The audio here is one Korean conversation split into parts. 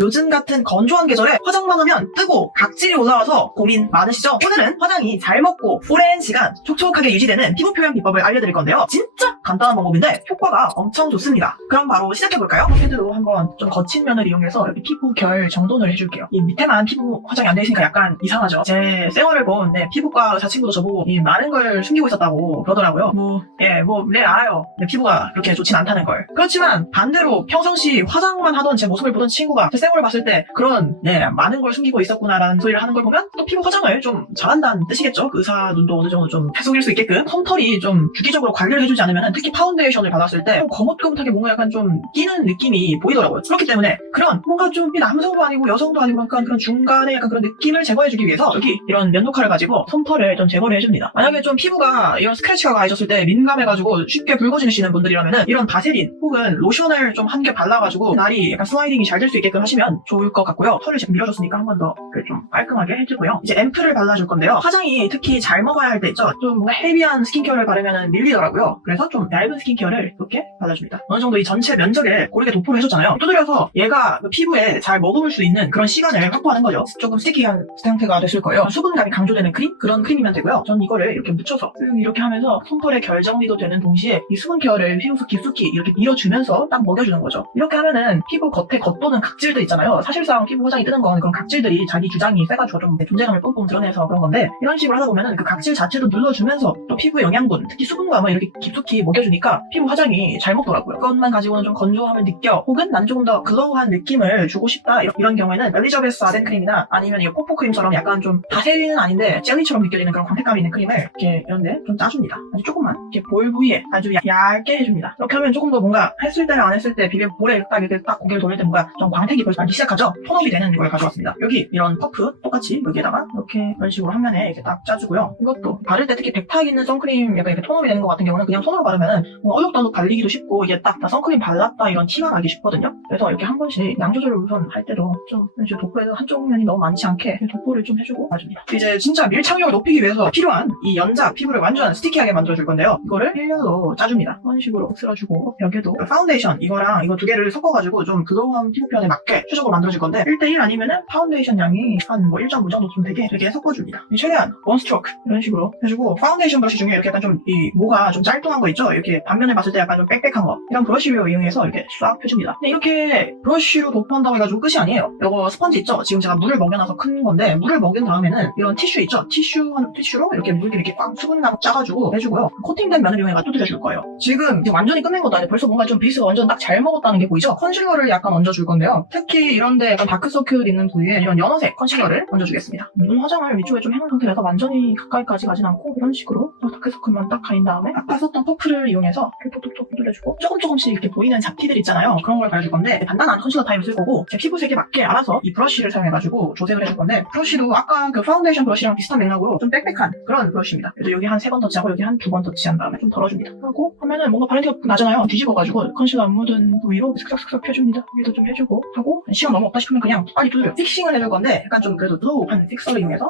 요즘 같은 건조한 계절에 화장만 하면 뜨고 각질이 올라와서 고민 많으시죠? 오늘은 화장이 잘 먹고 오랜 시간 촉촉하게 유지되는 피부 표현 비법을 알려드릴 건데요. 진짜 간단한 방법인데 효과가 엄청 좋습니다. 그럼 바로 시작해볼까요? 패드로 한번 좀 거친 면을 이용해서 여기 피부 결 정돈을 해줄게요. 이 밑에만 피부 화장이 안 돼 있으니까 약간 이상하죠? 제 생활을 본 피부과 의사 친구도 저보고 이 많은 걸 숨기고 있었다고 그러더라고요. 알아요. 내 피부가 그렇게 좋진 않다는 걸. 그렇지만 반대로 평상시 화장만 하던 제 모습을 보던 친구가 제 생얼을 봤을 때 그런 많은 걸 숨기고 있었구나라는 소리를 하는 걸 보면 또 피부 화장을 좀 잘한다는 뜻이겠죠. 그 의사 눈도 어느 정도 좀 속일 수 있게끔 솜털이 좀 주기적으로 관리를 해주지 않으면 특히 파운데이션을 받았을 때 거뭇거뭇하게 뭔가 약간 좀 끼는 느낌이 보이더라고요. 그렇기 때문에 그런 뭔가 좀 남성도 아니고 여성도 아니고 약간 그런 중간에 약간 그런 느낌을 제거해주기 위해서 여기 이런 면도칼을 가지고 솜털을 좀 제거를 해줍니다. 만약에 좀 피부가 이런 스크래치가 가해졌을 때 민감해가지고 쉽게 붉어지시는 분들이라면은 이런 바세린 혹은 로션을 좀 한 개 발라가지고 날이 약간 슬라이딩이 잘 될 수 있게끔 하시면 좋을 것 같고요. 털을 지금 밀어줬으니까 한 번 더 좀 깔끔하게 해주고요. 이제 앰플을 발라줄 건데요. 화장이 특히 잘 먹어야 할 때 있죠. 좀 뭔가 헤비한 스킨케어를 바르면 밀리더라고요. 그래서 좀 얇은 스킨케어를 이렇게 발라줍니다. 어느 정도 이 전체 면적에 고르게 도포를 해줬잖아요. 두드려서 얘가 피부에 잘 머금을 수 있는 그런 시간을 확보하는 거죠. 조금 스티키한 상태가 됐을 거예요. 수분감이 강조되는 크림? 그런 크림이면 되고요. 전 이거를 이렇게 묻혀서 이렇게 하면서 솜털의 결 정리도 되는 동시에 이 수분 케어를 피부 속 깊숙이 이렇게 밀어주면서 딱 먹여주는 거죠. 이렇게 하면은 피부 겉에 겉도는 각질들 있잖아요. 사실상 피부 화장이 뜨는 건 그런 각질들이 자기 주장이 세가지고 좀 존재감을 뿜뿜 드러내서 그런 건데 이런 식으로 하다 보면은 그 각질 자체도 눌러주면서 또 피부의 영양분, 특히 수분감을 이렇게 깊숙이 먹여주니까 피부 화장이 잘 먹더라고요. 그것만 가지고는 좀 건조함을 느껴 혹은 난 조금 더 글로우한 느낌을 주고 싶다 이런 경우에는 엘리자베스 아덴 크림이나 아니면 이 포포 크림처럼 약간 좀 바세린은 아닌데 젤리처럼 느껴지는 그런 광택감이 있는 크림을 이렇게 이런데 좀 짜줍니다. 아주 조금만 이렇게 볼 부위에 아주 얇게 해줍니다. 이렇게 하면 조금 더 뭔가 했을 때랑 안 했을 때 비교 볼에 딱 이렇게 딱 고개를 돌릴 때 뭔가 좀 광택이 벌써 나기 시작하죠. 톤업이 되는 걸 가져왔습니다. 여기 이런 퍼프 똑같이 여기에다가 이렇게 이런 식으로 한 면에 이렇게 딱 짜주고요. 이것도 바를 때 특히 백탁 있는 선크림 약간 이렇게 톤업이 되는 것 같은 경우는 그냥 손으로 바르면은 어둑어둑 발리기도 쉽고 이게 딱 나 선크림 발랐다 이런 티가 나기 쉽거든요. 그래서 이렇게 한 번씩 양 조절을 우선 할 때도 좀 이제 도포해서 한쪽 면이 너무 많지 않게 도포를 좀 해주고 봐줍니다. 이제 진짜 밀착력을 높이기 위해서 필요한 이 연자 피부를 완전 스티키하게 만들어줄 건데요. 이거를 일렬로 짜줍니다. 이런 식으로 쓸어주고 벽에도 파운데이션 이거랑 이거 두 개를 섞어가지고 좀 글로우한 피부 표현에 맞게 최적으로 만들어줄 건데 1:1 아니면은 파운데이션 양이 한 1.5 정도 좀 되게 섞어줍니다. 최대한 원 스트로크 이런 식으로 해주고 파운데이션 브러쉬 중에 이렇게 약간 좀 이 모가 좀 짤뚱한 거 있죠? 이렇게 반면을 봤을 때 약간 좀 빽빽한 거 이런 브러쉬를 이용해서 이렇게 싹 펴줍니다. 근데 이렇게 브러쉬로 도포한다고 해가지고 끝이 아니에요. 이거 스펀지 있죠? 지금 제가 물을 먹여놔서 큰 건데 물을 먹인 다음에는 이런 티슈 있죠? 티슈로 이렇게 물기 이렇게 꽉 수분감 짜가지고 해주고요. 코팅된 면을 이용해서 두드려줄 거예요. 지금 완전히 끝낸 것도 아니고 벌써 뭔가 좀 베이스가 완전 딱 잘 먹었다는 게 보이죠? 컨실러를 약간 얹어줄 건데요. 특히 이런데 약간 다크서클 있는 부위에 이런 연어색 컨실러를 얹어주겠습니다. 눈 화장을 위쪽에 좀 해놓은 상태라서 완전히 가까이까지 가진 않고 이런 식으로 다크서클만 딱 가린 다음에 아까 썼던 퍼프를 이용해서 이렇게 톡톡톡 두드려주고 조금씩 이렇게 보이는 잡티들 있잖아요. 그런 걸 가려줄 건데 단단한 컨실러 타입을 쓸 거고 제 피부색에 맞게 알아서 이 브러쉬를 사용해가지고 조색을 해줄 건데 브러쉬도 아까 그 파운데이션 브러쉬랑 비슷한 맥락으로 좀 빽빽한 그런 브러쉬입니다. 그래서 여기 한 3번 터치하고 여기 한 2번 터치한 다음에 좀 덜어줍니다. 그리고 하면은 뭔가 바른 티가 나잖아요. 뒤집어가지고 컨실러 안 묻은 부위로 슥싹슥싹 펴줍니다. 여기도 좀 해주고 하고 시간 너무 없다 싶으면 그냥 빨리 두드려요. 픽싱을 해줄 건데 약간 좀 그래도 글로우한 픽서를 이용해서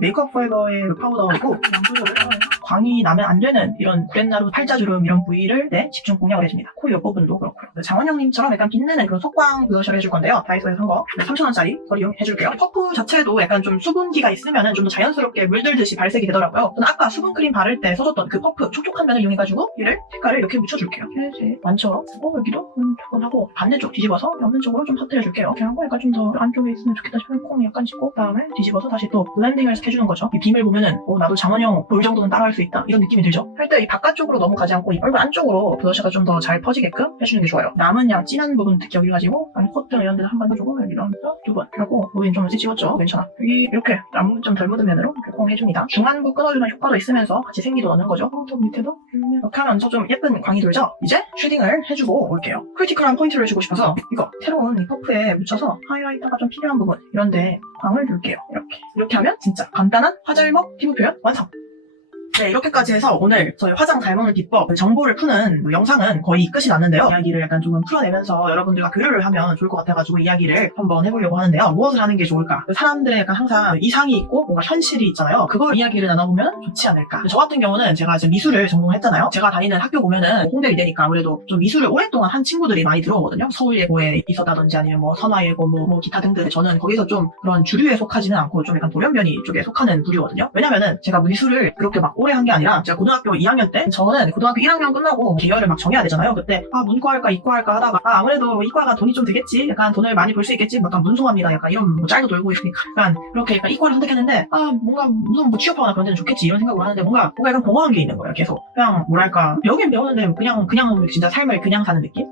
메이크업 포에버의 파우더이고 양조절을 하면서 광이 나면 안 되는 이런 구렛나루 팔자주름 이런 부위를 집중 공략을 해줍니다. 코 옆부분도 그렇고요. 장원영님처럼 약간 빛내는 그런 속광 블러셔를 해줄 건데요. 다이소에서 산 거 3,000원짜리 걸 이용해줄게요. 퍼프 자체도 약간 좀 수분기가 있으면은 좀 더 자연스럽게 물들듯이 발색이 되더라고요. 저는 아까 수분크림 바를 때 써줬던 그 퍼프 촉촉한 면을 이용해가지고 얘를 색깔을 이렇게 묻혀줄게요. 이렇게 많죠? 여기도 두근하고 반대쪽 뒤집어서 옆면 쪽으로 좀 터뜨려줄게요. 이렇게 하고 약간 좀 더 안쪽에 있으면 좋겠다 싶으면 콩 약간 찍고 그다음에 뒤집어서 다시 또 블렌딩을 해주는 거죠. 이 빔을 보면은 나도 장원영 볼 정도는 따라할 수 있다 이런 느낌이 들죠. 할 때 이 바깥쪽으로 너무 가지 않고 이 얼굴 안쪽으로 블러셔가 좀 더 잘 퍼지게끔 해주는 게 좋아요. 남은 양 진한 부분 특히 여기 가지고 콧등 이런 데도 한 번 해주고 여기 이러면서 2번 하고 여긴 좀 찍었죠? 괜찮아. 여기 이렇게 남 좀 덜 묻은 면으로 이렇게 콩 해줍니다. 중안부 끊어주는 효과도 있으면서 같이 생기도 넣는 거죠. 턱 밑에도 이렇게 하면서 좀 예쁜 광이 돌죠? 이제 쉐딩을 해주고 올게요. 크리티컬한 포인트를 주고 싶어서 이거 새로운 이 퍼프에 묻혀서 하이라이터가 좀 필요한 부분 이런데 광을 줄게요. 이렇게 하면 진짜 간단한 화잘먹 피부 표현 완성! 네, 이렇게까지 해서 오늘 저희 화장 잘 먹는 비법 정보를 푸는 영상은 거의 끝이 났는데요. 이야기를 약간 조금 풀어내면서 여러분들과 교류를 하면 좋을 것 같아가지고 이야기를 한번 해보려고 하는데요. 무엇을 하는 게 좋을까? 사람들의 약간 항상 이상이 있고 뭔가 현실이 있잖아요. 그걸 이야기를 나눠보면 좋지 않을까? 저 같은 경우는 제가 이제 미술을 전공했잖아요. 제가 다니는 학교 보면은 홍대이대니까 아무래도 좀 미술을 오랫동안 한 친구들이 많이 들어오거든요. 서울예고에 있었다든지 아니면 뭐 선화예고 뭐 기타 등등. 저는 거기서 좀 그런 주류에 속하지는 않고 좀 약간 돌연변이 쪽에 속하는 부류거든요. 왜냐면은 제가 미술을 그렇게 막 오래 한 게 아니라 제가 고등학교 2학년 때 저는 고등학교 1학년 끝나고 계열을 막 정해야 되잖아요. 그때 문과 할까 이과 할까 하다가 아무래도 이과가 돈이 좀 되겠지. 약간 돈을 많이 벌 수 있겠지. 약간 문송합니다. 약간 이런 뭐 짤도 돌고 있으니까 약간 그렇게 약간 이과를 선택했는데 뭔가 무슨 뭐 취업하거나 그런 데는 좋겠지 이런 생각을 하는데 뭔가 약간 공허한 게 있는 거예요. 계속 그냥 뭐랄까 배우긴 배우는데 그냥 진짜 삶을 그냥 사는 느낌?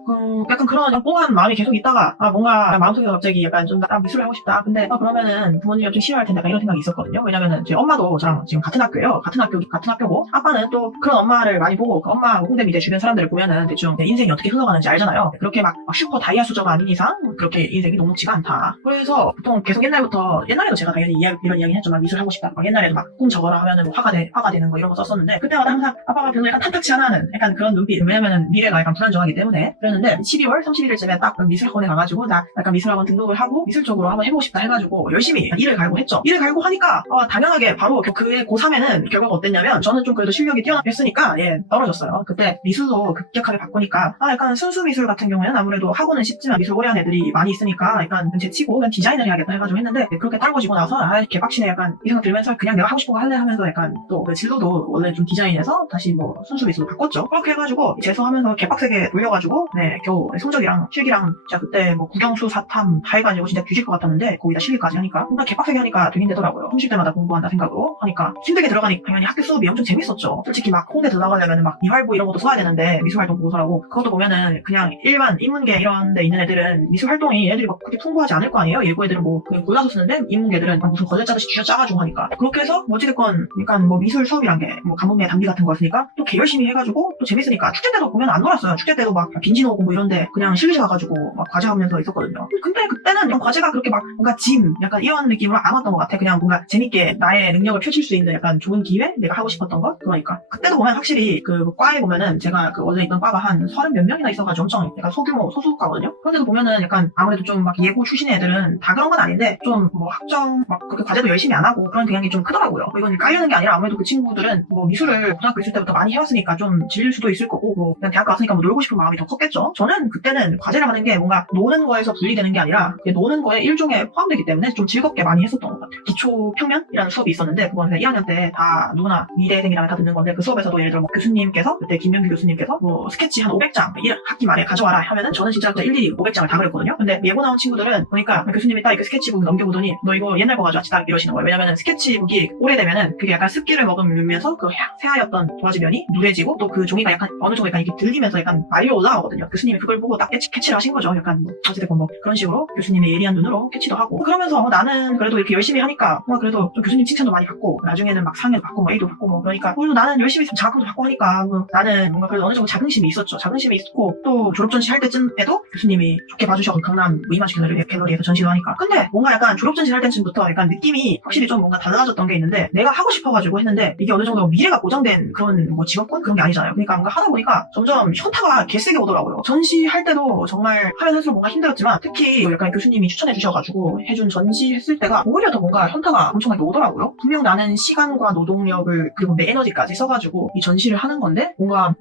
약간 그런 뽕한 마음이 계속 있다가 뭔가 마음속에서 갑자기 약간 좀 미술을 하고 싶다. 근데 그러면은 부모님이 좀 싫어할 텐데 약간 이런 생각이 있었거든요. 왜냐면은 제 엄마도 저랑 지금 같은 학교예요. 같은 학교고 아빠는 또 그런 엄마를 많이 보고 그 엄마 홍대미대 주변 사람들을 보면은 대충 내 인생이 어떻게 흘러가는지 알잖아요. 그렇게 막 슈퍼 다이아 수저가 아닌 이상 그렇게 인생이 녹록지가 않다. 그래서 보통 계속 옛날에도 제가 당연히 이런 이야기 했죠. 막 미술 하고 싶다. 막 옛날에도 막 꿈 적어라 하면은 뭐 화가 되는 거 이런 거 썼었는데 그때마다 항상 아빠가 별로 약간 탐탁치 않아 하는 약간 그런 눈빛. 왜냐면은 미래가 약간 불안정하기 때문에. 그랬는데 12월 31일쯤에 딱 미술학원에 가가지고 나 약간 미술학원 등록을 하고 미술 쪽으로 한번 해보고 싶다 해가지고 열심히 일을 갈고 했죠. 일을 갈고 하니까 당연하게 바로 그해 고3에는 결과가 어땠냐면 저는 좀 그래도 실력이 뛰어났으니까 떨어졌어요. 그때 미술로 급격하게 바꾸니까 약간 순수 미술 같은 경우에는 아무래도 학원은 쉽지만 미술 오래 한 애들이 많이 있으니까 약간 제치고 그냥 디자인을 해야겠다 해가지고 했는데 그렇게 떨궈지고 나서 개빡치네 약간 이 생각 들면서 그냥 내가 하고 싶은 거 할래 하면서 약간 또 진로도 원래 좀 디자인해서 다시 뭐 순수 미술로 바꿨죠. 그렇게 해가지고 재수하면서 개빡세게 돌려가지고 겨우 성적이랑 실기랑 진짜 그때 뭐 국영수 사탐 다 해가지고 진짜 뒤질 것 같았는데 거기다 실기까지 하니까 뭔가 개빡세게 하니까 되긴 되더라고요. 쉴 때마다 공부한다 생각으로 하니까 힘들게 들어가니까 당연히 학교 수업이 엄청 재밌었죠. 솔직히 막 홍대 들어가려면 막 이활보 이런 것도 써야 되는데 미술활동 보고서라고 그것도 보면은 그냥 일반 인문계 이런 데 있는 애들은 미술활동이 애들이 막 그렇게 풍부하지 않을 거 아니에요. 예고 애들은 뭐 그냥 골라서 쓰는데 인문계들은 무슨 거들짜듯이 쥐어짜가지고 하니까 그렇게 해서 어찌됐건 약간 뭐 미술 수업이란 게 뭐 가뭄에 담비 같은 거였으니까 또 개 열심히 해가지고 또 재밌으니까 축제 때도 보면 안 놀았어요. 축제 때도 막 빈진 오고 뭐 이런데 그냥 실기실 가가지고 막 과제하면서 있었거든요. 근데 그때는 과제가 그렇게 막 뭔가 약간 이런 느낌으로 안 왔던 것 같아. 그냥 뭔가 재밌게 나의 능력을 펼칠 수 있는 약간 좋은 기회? 내가 하고 싶었던 것? 그러니까 그때도 보면 확실히 그 과에 보면은 제가 그 원래 있던 과가 한 30 몇 명이나 있어가지고 엄청 약간 소규모 소수과거든요. 그런데도 보면은 약간 아무래도 좀 막 예고 출신의 애들은 다 그런 건 아닌데 좀 뭐 학점 막 그렇게 과제도 열심히 안 하고 그런 경향이 좀 크더라고요. 이건 깔려는 게 아니라 아무래도 그 친구들은 뭐 미술을 고등학교 있을 때부터 많이 해왔으니까 좀 질릴 수도 있을 거고 뭐 그냥 대학 갔으니까 뭐 놀고 싶은 마음이 더 컸겠죠. 저는 그때는 과제를 하는 게 뭔가 노는 거에서 분리되는 게 아니라 노는 거에 일종의 포함되기 때문에 좀 즐겁게 많이 했었던 것 같아요. 기초 평면이라는 수업이 있었는데 그건 그냥 1학년 때 다 누구나 미대생이라면 다 듣는 건데 그 수업에서도 예를 들어 뭐 교수님께서 그때 김명규 교수님께서 뭐 스케치 한 500장 1학기 말에 가져와라 하면은 저는 진짜 일일이 500장을 다 그렸거든요. 근데 예고 나온 친구들은 보니까 교수님이 딱 그 스케치북 넘겨보더니 너 이거 옛날 거 가져왔지 딱 이러시는 거예요. 왜냐면은 스케치북이 오래되면은 그게 약간 습기를 머금으면서 그 새하였던 도화지면이 누래지고 또 그 종이가 약간 어느 정도 약간 이렇게 들리면서 약간 말려 올라가거든요. 교수님이 그걸 보고 딱 캐치를 하신 거죠. 약간 뭐 어찌됐건 뭐 그런 식으로 교수님의 예리한 눈으로 캐치도 하고 그러면서 나는 그래도 이렇게 열심히 하니까 그래도 좀 교수님 칭찬도 많이 받고 나중에는 막 상을 받고 뭐 A도 받고 뭐 그러니까 그래도 나는 열심히 장학금도 받고 하니까 나는 뭔가 그래도 어느 정도 자긍심이 있었죠. 자긍심이 있고 또 졸업전시 할 때쯤에도 교수님이 좋게 봐주셔서 강남 무이마주 갤러리에서 전시도 하니까 근데 뭔가 약간 졸업전시 할 때쯤부터 약간 느낌이 확실히 좀 뭔가 달라졌던 게 있는데 내가 하고 싶어가지고 했는데 이게 어느 정도 미래가 보장된 그런 뭐 직업군 그런 게 아니잖아요. 그러니까 뭔가 하다 보니까 점점 현타가 개세게 오더라고요. 전시할 때도 정말 하면 할수록 뭔가 힘들었지만 특히 약간 교수님이 추천해 주셔가지고 해준 전시했을 때가 오히려 더 뭔가 현타가 엄청나게 오더라고요. 분명 나는 시간과 노동력을 그리고 내 에너지까지 써가지고 이 전시를 하는 건데 뭔가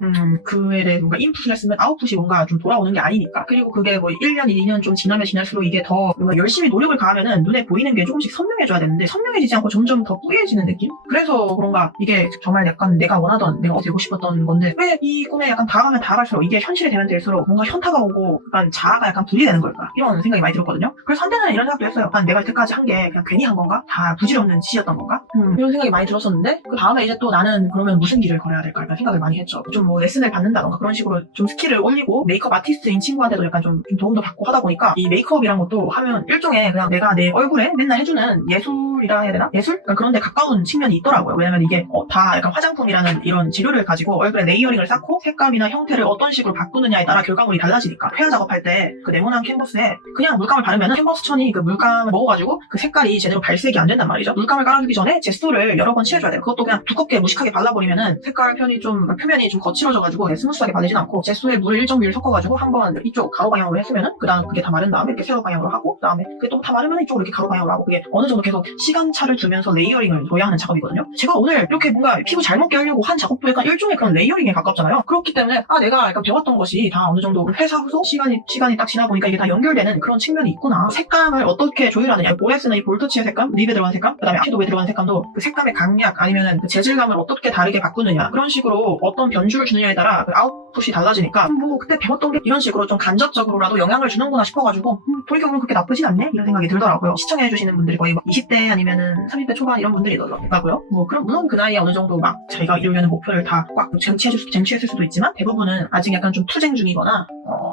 그에 대해 뭔가 인풋을 했으면 아웃풋이 뭔가 좀 돌아오는 게 아니니까 그리고 그게 뭐 1년, 2년 좀 지나면 지날수록 이게 더 뭔가 열심히 노력을 가하면은 눈에 보이는 게 조금씩 선명해져야 되는데 선명해지지 않고 점점 더 뿌얘지는 느낌? 그래서 그런가 이게 정말 약간 내가 원하던 내가 되고 싶었던 건데 왜 이 꿈에 약간 다가가면 다가갈수록 이게 현실이 되면 될수록 뭔가 현타가 오고 약간 자아가 약간 분리되는 걸까? 이런 생각이 많이 들었거든요. 그래서 한때는 이런 생각도 했어요. 약간 내가 이때까지 한 게 그냥 괜히 한 건가? 다 부질없는 짓이었던 건가? 이런 생각이 많이 들었었는데 그 다음에 이제 또 나는 그러면 무슨 길을 걸어야 될까? 이런 생각을 많이 했죠. 좀 뭐 레슨을 받는다던가 그런 식으로 좀 스킬을 올리고 메이크업 아티스트인 친구한테도 약간 좀 도움도 받고 하다 보니까 이 메이크업이란 것도 하면 일종의 그냥 내가 내 얼굴에 맨날 해주는 예술 예술이라 해야 되나? 예술? 그러니까 그런 데 가까운 측면이 있더라고요. 왜냐면 이게 다 약간 화장품이라는 이런 재료를 가지고 얼굴에 레이어링을 쌓고 색감이나 형태를 어떤 식으로 바꾸느냐에 따라 결과물이 달라지니까 회화 작업할 때 그 네모난 캔버스에 그냥 물감을 바르면은 캔버스 천이 그 물감을 먹어가지고 그 색깔이 제대로 발색이 안 된단 말이죠. 물감을 깔아주기 전에 제스토를 여러 번 칠해줘야 돼요. 그것도 그냥 두껍게 무식하게 발라버리면은 색깔 표면이 좀 거칠어져가지고 스무스하게 바르진 않고 제스토에 물 일정 비율 섞어가지고 한번 이쪽 가로 방향으로 했으면은 그 다음 그게 다 마른 다음에 이렇게 세로 방향으로 하고 그 다음에 그게 또 다 마르면 이쪽으로 이렇게 가로 방향으로 하고 그게 어느 정도 계속 시간차를 두면서 레이어링을 줘야 하는 작업이거든요. 제가 오늘 이렇게 뭔가 피부 잘 먹게 하려고 한 작업도 약간 일종의 그런 레이어링에 가깝잖아요. 그렇기 때문에 내가 약간 배웠던 것이 다 어느 정도 회사 후속 시간이 딱 지나 보니까 이게 다 연결되는 그런 측면이 있구나. 색감을 어떻게 조율하느냐. 볼에 쓰는 이 볼터치의 색감, 립에 들어간 색감, 그 다음에 아이섀도우에 들어간 색감도 그 색감의 강약 아니면은 그 재질감을 어떻게 다르게 바꾸느냐. 그런 식으로 어떤 변주를 주느냐에 따라 그 아웃풋이 달라지니까 뭐 그때 배웠던 게 이런 식으로 좀 간접적으로라도 영향을 주는구나 싶어가지고 돌이켜보면 그렇게 나쁘진 않네? 이런 생각이 들더라고요. 시청해주시는 분들이 거의 막 20대 아니면은 30대 초반 이런 분들이더라고요. 뭐 그럼 물론 그 나이에 어느 정도 막 자기가 이루려는 목표를 다 꽉 쟁취했을 수도 있지만 대부분은 아직 약간 좀 투쟁 중이거나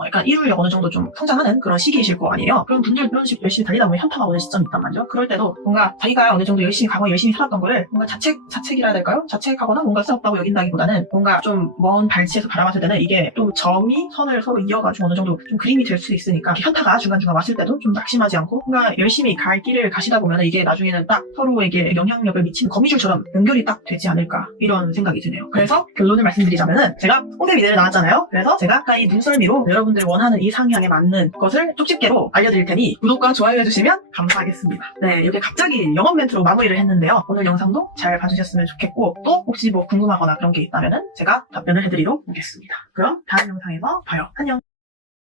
약간 이루려고 어느 정도 좀 성장하는 그런 시기이실 거 아니에요. 그럼 분들 그런 식으로 열심히 달리다 보면 현타가 오는 시점이 있단 말이죠. 그럴 때도 뭔가 자기가 어느 정도 열심히 가고 열심히 살았던 거를 뭔가 자책이라 해야 될까요? 자책하거나 뭔가 쓸없다고 여긴다기보다는 뭔가 좀 먼 발치에서 바라봤을 때는 이게 또 점이 선을 서로 이어가지고 어느 정도 좀 그림이 될 수 있으니까 현타가 중간중간 왔을 때도 좀 낙심하지 않고 뭔가 열심히 갈 길을 가시다 보면 이게 나중에는 딱 서로에게 영향력을 미치는 거미줄처럼 연결이 딱 되지 않을까 이런 생각이 드네요. 그래서 결론을 말씀드리자면은 제가 홍대 미대를 나왔잖아요. 그래서 제가 아까 이 눈썰미로 여러분들이 원하는 이 상향에 맞는 것을 쪽집게로 알려드릴 테니 구독과 좋아요 해주시면 감사하겠습니다. 네, 이렇게 갑자기 영업 멘트로 마무리를 했는데요. 오늘 영상도 잘 봐주셨으면 좋겠고 또 혹시 뭐 궁금하거나 그런 게 있다면은 제가 답변을 해드리도록 하겠습니다. 그럼 다음 영상에서 봐요. 안녕.